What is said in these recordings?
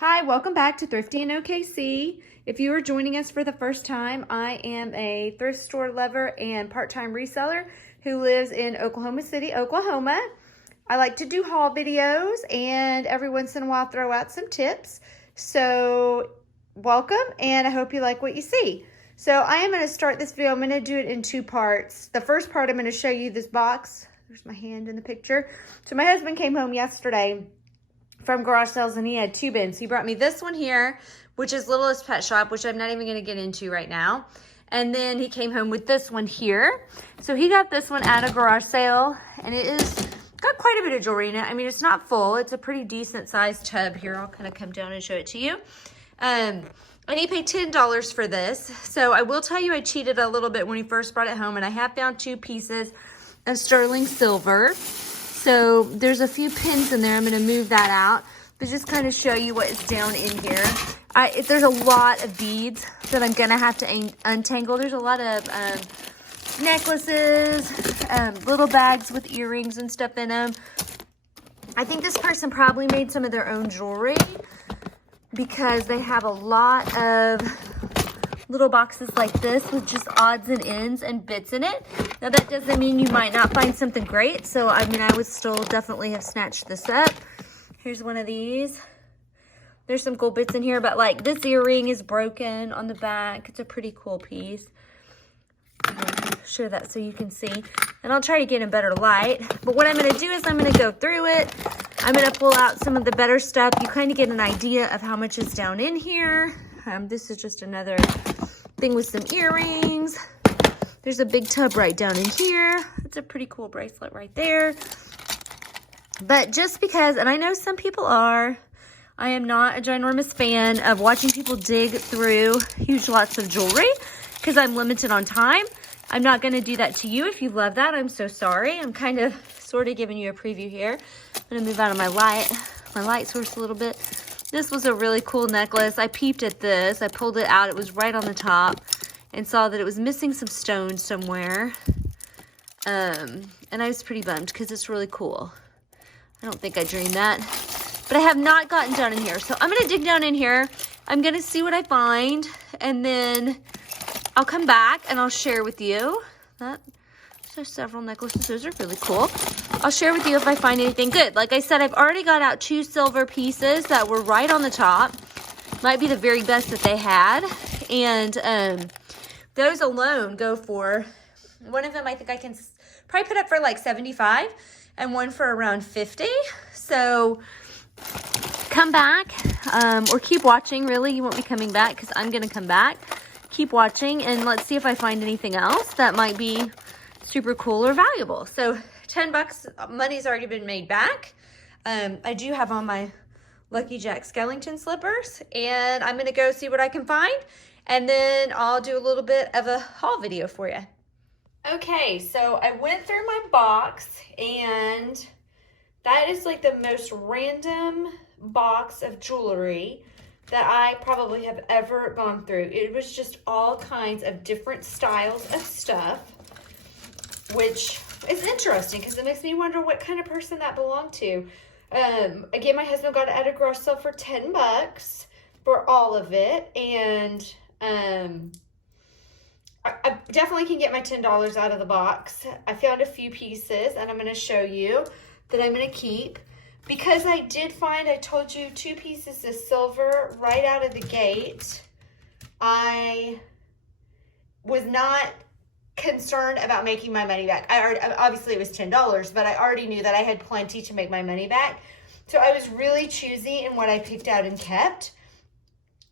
Hi, welcome back to Thrifty in OKC. If you are joining us for the first time, I am a thrift store lover and part-time reseller who lives in Oklahoma City, Oklahoma. I like to do haul videos and every once in a while throw out some tips. So welcome, and I hope you like what you see. So I am going to start this video. I'm going to do it in two parts. The first part, I'm going to show you this box. There's my hand in the picture. So my husband came home yesterday from garage sales and he had two bins. He brought me this one here, which is Littlest Pet Shop, which I'm not even going to get into right now. And then he came home with this one here. So he got this one at a garage sale, and it is got quite a bit of jewelry in it. I mean, it's not full. It's a pretty decent sized tub here. I'll kind of come down and show it to you. And he paid $10 for this. So I will tell you, I cheated a little bit when he first brought it home, and I have found two pieces of sterling silver. So there's a few pins in there. I'm going to move that out, but just kind of show you what is down in here. There's a lot of beads that I'm going to have to untangle. There's a lot of necklaces, little bags with earrings and stuff in them. I think this person probably made some of their own jewelry because they have a lot of little boxes like this with just odds and ends and bits in it. Now that doesn't mean you might not find something great. So I mean, I would still definitely have snatched this up. Here's one of these. There's some gold bits in here, but like this earring is broken on the back. It's a pretty cool piece. I'll show that so you can see. And I'll try to get in better light. But what I'm gonna do is I'm gonna go through it. I'm gonna pull out some of the better stuff. You kind of get an idea of how much is down in here. This is just another thing with some earrings. There's a big tub right down in here. It's a pretty cool bracelet right there. But just because, and I know some people are, I am not a ginormous fan of watching people dig through huge lots of jewelry because I'm limited on time. I'm not going to do that to you. If you love that, I'm so sorry. I'm kind of sort of giving you a preview here. I'm going to move out of my light source a little bit. This was a really cool necklace. I peeped at this. I pulled it out. It was right on the top and saw that it was missing some stones somewhere. And I was pretty bummed because it's really cool. I don't think I dreamed that. But I have not gotten down in here. So I'm going to dig down in here. I'm going to see what I find. And then I'll come back and I'll share with you. There's several necklaces. Those are really cool. I'll share with you if I find anything good. Like I said, I've already got out two silver pieces that were right on the top. Might be the very best that they had. And those alone go for, one of them I think I can probably put up for like 75 and one for around 50. So come back or keep watching. Really, you won't be coming back because I'm going to come back. Keep watching and let's see if I find anything else that might be super cool or valuable. So $10, money's already been made back. I do have on my Lucky Jack Skellington slippers, and I'm gonna go see what I can find, and then I'll do a little bit of a haul video for you. Okay, so I went through my box, and that is like the most random box of jewelry that I probably have ever gone through. It was just all kinds of different styles of stuff, which is interesting because it makes me wonder what kind of person that belonged to. Again, my husband got it at a garage sale for $10 for all of it, and I definitely can get my $10 out of the box. I found a few pieces, and I'm going to show you that I'm going to keep. Because I did find, I told you, two pieces of silver right out of the gate, I was not concerned about making my money back. Obviously it was $10, but I already knew that I had plenty to make my money back. So I was really choosy in what I picked out and kept.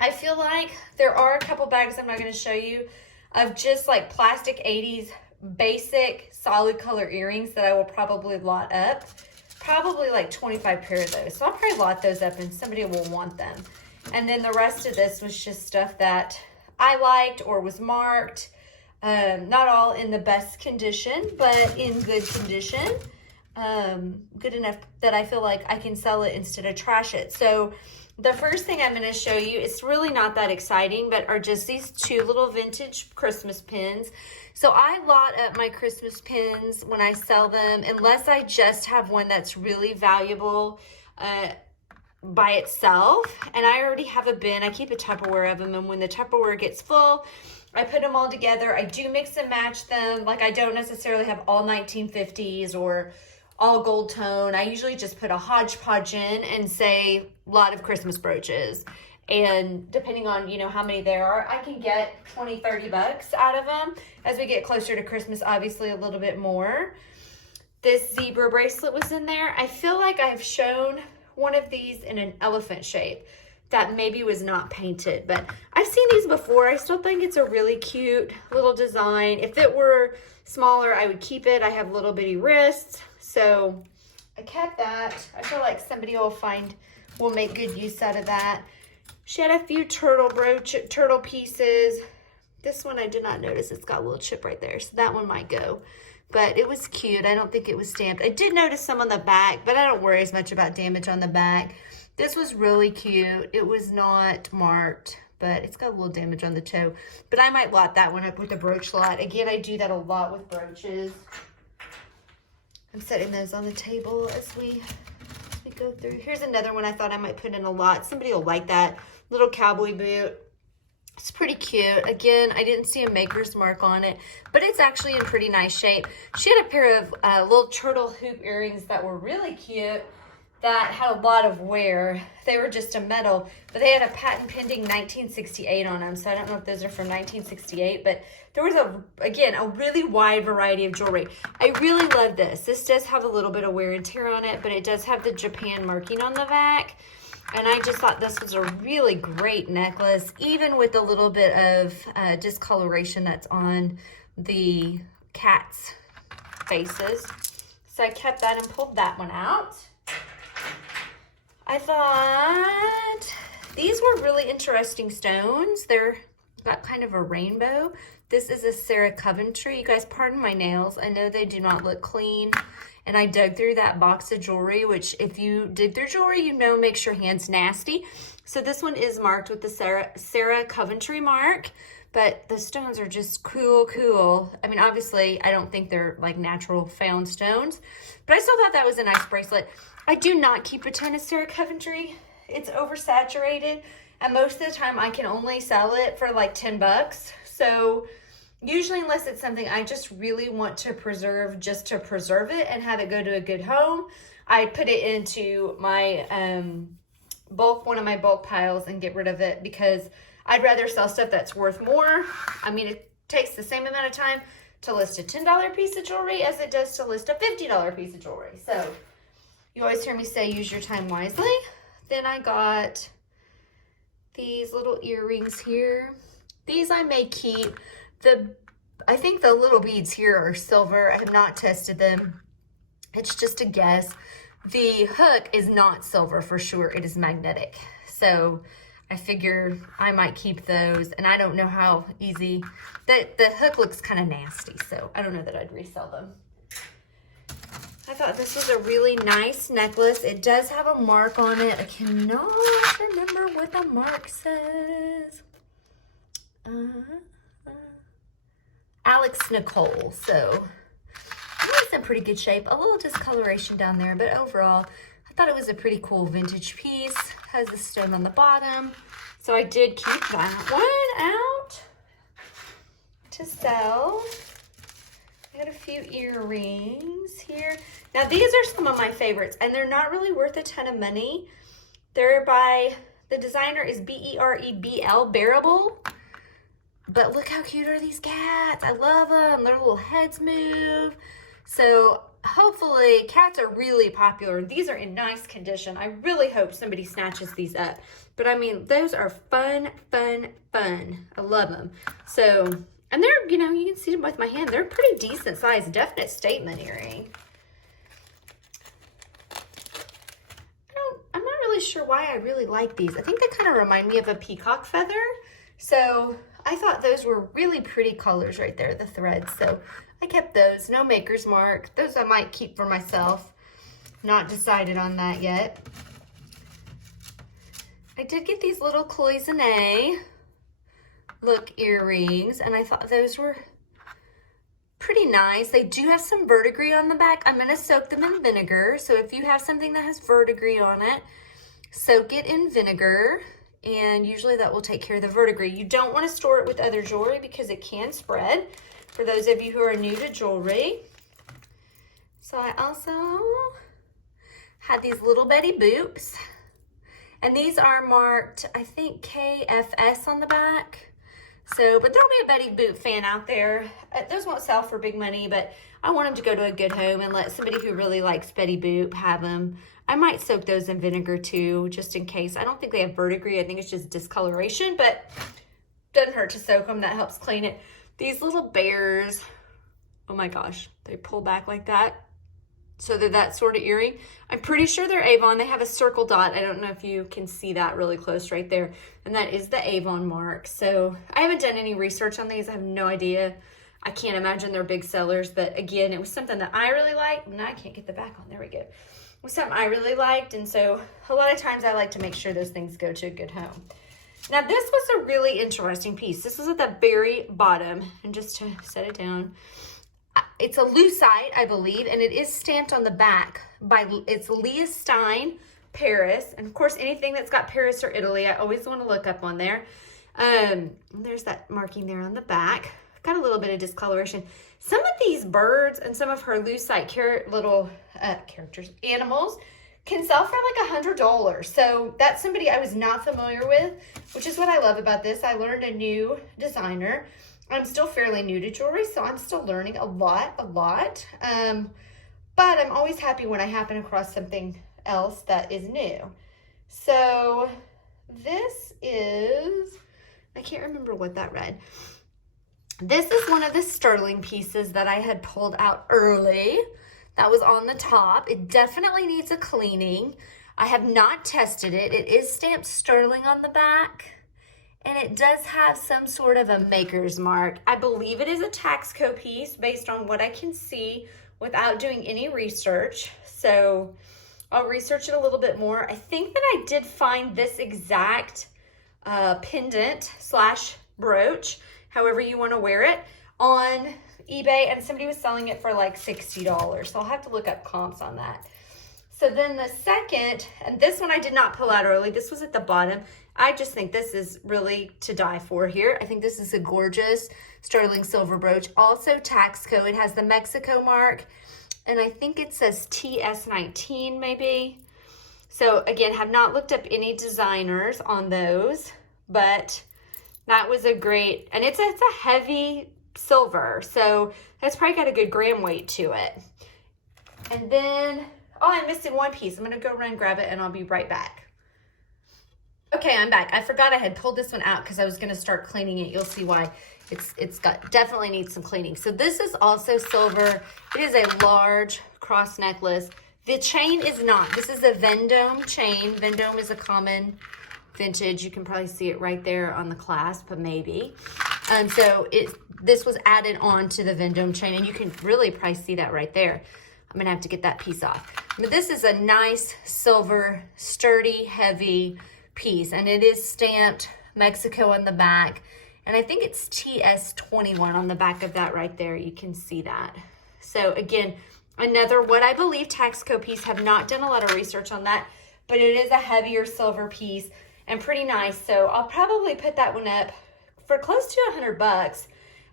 I feel like there are a couple bags I'm not going to show you of just like plastic 80s basic solid color earrings that I will probably lot up. Probably like 25 pair of those. So I'll probably lot those up and somebody will want them. And then the rest of this was just stuff that I liked or was marked. Not all in the best condition, but in good condition. Good enough that I feel like I can sell it instead of trash it. So the first thing I'm going to show you, it's really not that exciting, but are just these two little vintage Christmas pins. So I lot up my Christmas pins when I sell them, unless I just have one that's really valuable. by itself, and I already have a bin. I keep a Tupperware of them, and when the Tupperware gets full, I put them all together. I do mix and match them. Like, I don't necessarily have all 1950s or all gold tone. I usually just put a hodgepodge in and say a lot of Christmas brooches. And depending on, you know, how many there are, I can get 20, 30 bucks out of them. As we get closer to Christmas, obviously a little bit more. This zebra bracelet was in there. I feel like I've shown one of these in an elephant shape that maybe was not painted, but I've seen these before. I still think it's a really cute little design. If it were smaller, I would keep it. I have little bitty wrists, so I kept that. I feel like somebody will make good use out of that. She had a few turtle pieces. This one I did not notice. It's got a little chip right there, so that one might go. But it was cute. I don't think it was stamped. I did notice some on the back, but I don't worry as much about damage on the back. This was really cute. It was not marked, but it's got a little damage on the toe. But I might lot that one up with a brooch lot. Again, I do that a lot with brooches. I'm setting those on the table as we go through. Here's another one I thought I might put in a lot. Somebody will like that. Little cowboy boot. It's pretty cute. Again, I didn't see a maker's mark on it, but it's actually in pretty nice shape. She had a pair of little turtle hoop earrings that were really cute that had a lot of wear. They were just a metal, but they had a patent pending 1968 on them, so I don't know if those are from 1968, but there was, again, a really wide variety of jewelry. I really love this. This does have a little bit of wear and tear on it, but it does have the Japan marking on the back. And I just thought this was a really great necklace, even with a little bit of discoloration that's on the cat's faces. So I kept that and pulled that one out. I thought these were really interesting stones. They're got kind of a rainbow. This is a Sarah Coventry. You guys, pardon my nails. I know they do not look clean. And I dug through that box of jewelry, which if you dig through jewelry, you know makes your hands nasty. So this one is marked with the Sarah Coventry mark, but the stones are just cool. I mean, obviously, I don't think they're like natural found stones, but I still thought that was a nice bracelet. I do not keep a ton of Sarah Coventry. It's oversaturated, and most of the time I can only sell it for like 10 bucks. So usually, unless it's something I just really want to preserve just to preserve it and have it go to a good home, I put it into my one of my bulk piles and get rid of it, because I'd rather sell stuff that's worth more. I mean, it takes the same amount of time to list a $10 piece of jewelry as it does to list a $50 piece of jewelry. So you always hear me say use your time wisely. Then I got these little earrings here. These I may keep. I think the little beads here are silver. I have not tested them. It's just a guess. The hook is not silver for sure. It is magnetic. So I figure I might keep those, and I don't know how easy. The hook looks kind of nasty, so I don't know that I'd resell them. I thought this was a really nice necklace. It does have a mark on it. I cannot remember what the mark says. Alex Nicole. So it's in pretty good shape. A little discoloration down there, but overall, I thought it was a pretty cool vintage piece. Has a stone on the bottom. So I did keep that one out to sell. I got a few earrings here. Now these are some of my favorites, and they're not really worth a ton of money. They're by, the designer is B-E-R-E-B-L, Bearable. But look how cute are these cats. I love them. Their little heads move. So hopefully, cats are really popular. These are in nice condition. I really hope somebody snatches these up. But I mean, those are fun. I love them. So, and they're, you know, you can see them with my hand. They're pretty decent size, definite statement earring. I'm not really sure why I really like these. I think they kind of remind me of a peacock feather. So I thought those were really pretty colors right there, the threads. So I kept those. No maker's mark. Those I might keep for myself. Not decided on that yet. I did get these little cloisonne look earrings, and I thought those were pretty nice. They do have some verdigris on the back. I'm going to soak them in vinegar. So if you have something that has verdigris on it, soak it in vinegar, and usually that will take care of the verdigris. You don't want to store it with other jewelry because it can spread, for those of you who are new to jewelry. So I also had these little Betty boops, and these are marked, I think, KFS on the back. So, but there'll be a Betty Boop fan out there. Those won't sell for big money, but I want them to go to a good home and let somebody who really likes Betty Boop have them. I might soak those in vinegar too, just in case. I don't think they have verdigris. I think it's just discoloration, but doesn't hurt to soak them. That helps clean it. These little bears, oh my gosh, they pull back like that. So they're that sort of earring. I'm pretty sure they're Avon. They have a circle dot. I don't know if you can see that really close right there. And that is the Avon mark. So I haven't done any research on these. I have no idea. I can't imagine they're big sellers. But again, it was something that I really liked. Now I can't get the back on. There we go. It was something I really liked. And so a lot of times I like to make sure those things go to a good home. Now this was a really interesting piece. This was at the very bottom. And just to set it down, it's a lucite, I believe, and it is stamped on the back by, it's Leah Stein, Paris. And of course, anything that's got Paris or Italy, I always want to look up on there. There's that marking there on the back. Got a little bit of discoloration. Some of these birds and some of her lucite animals can sell for like $100. So that's somebody I was not familiar with, which is what I love about this. I learned a new designer. I'm still fairly new to jewelry, so I'm still learning a lot. But I'm always happy when I happen across something else that is new. So this is, I can't remember what that read. This is one of the sterling pieces that I had pulled out early. That was on the top. It definitely needs a cleaning. I have not tested it. It is stamped sterling on the back. And it does have some sort of a maker's mark. I believe it is a Taxco piece based on what I can see without doing any research. So I'll research it a little bit more. I think that I did find this exact pendant slash brooch, however you want to wear it, on eBay, and somebody was selling it for like $60. So I'll have to look up comps on that. So then the second, and this one I did not pull out early. This was at the bottom. I just think this is really to die for here. I think this is a gorgeous sterling silver brooch. Also Taxco. It has the Mexico mark, and I think it says TS19 maybe. So again, have not looked up any designers on those, but that was a great, and it's a heavy silver. So that's probably got a good gram weight to it. And then, oh, I'm missing one piece. I'm gonna go run and grab it and I'll be right back. Okay, I'm back. I forgot I had pulled this one out because I was going to start cleaning it. You'll see why. It's got, definitely needs some cleaning. So this is also silver. It is a large cross necklace. The chain is not. This is a Vendome chain. Vendome is a common vintage. You can probably see it right there on the clasp, but maybe. So this was added on to the Vendome chain, and you can really probably see that right there. I'm going to have to get that piece off. But this is a nice silver, sturdy, heavy piece, and it is stamped Mexico on the back, and I think it's TS21 on the back of that right there. You can see that. So again, another what I believe Taxco piece. Have not done a lot of research on that, but it is a heavier silver piece and pretty nice. So I'll probably put that one up for close to $100.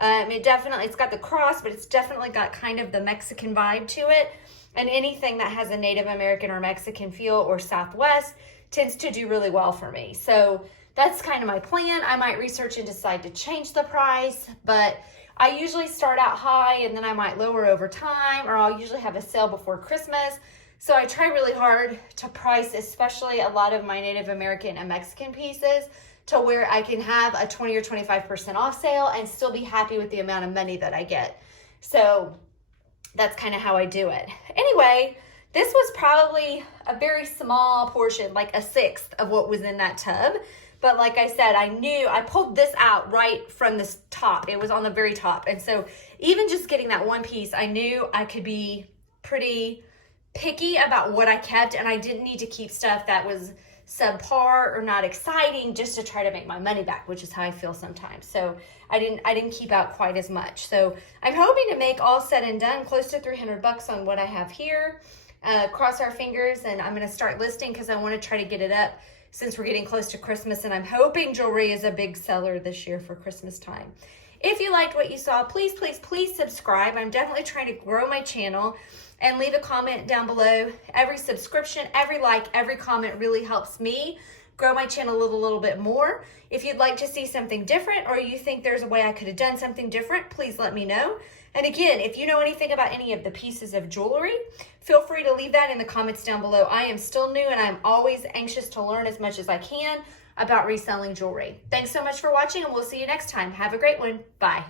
It's got the cross, but it's definitely got kind of the Mexican vibe to it, and anything that has a Native American or Mexican feel or Southwest tends to do really well for me. So that's kind of my plan. I might research and decide to change the price, but I usually start out high and then I might lower over time, or I'll usually have a sale before Christmas. So I try really hard to price, especially a lot of my Native American and Mexican pieces, to where I can have a 20 or 25% off sale and still be happy with the amount of money that I get. So that's kind of how I do it. Anyway, this was probably a very small portion, like a sixth of what was in that tub. But like I said, I pulled this out right from this top. It was on the very top. And so even just getting that one piece, I knew I could be pretty picky about what I kept, and I didn't need to keep stuff that was subpar or not exciting just to try to make my money back, which is how I feel sometimes. So I didn't keep out quite as much. So I'm hoping to make, all said and done, close to $300 on what I have here. cross our fingers, and I'm going to start listing because I want to try to get it up since we're getting close to Christmas, and I'm hoping jewelry is a big seller this year for Christmas time. If you liked what you saw, please, please, please subscribe. I'm definitely trying to grow my channel, and leave a comment down below. Every subscription, every like, every comment really helps me grow my channel a little bit more. If you'd like to see something different, or you think there's a way I could have done something different, please let me know. And again, if you know anything about any of the pieces of jewelry, feel free to leave that in the comments down below. I am still new, and I'm always anxious to learn as much as I can about reselling jewelry. Thanks so much for watching, and we'll see you next time. Have a great one. Bye.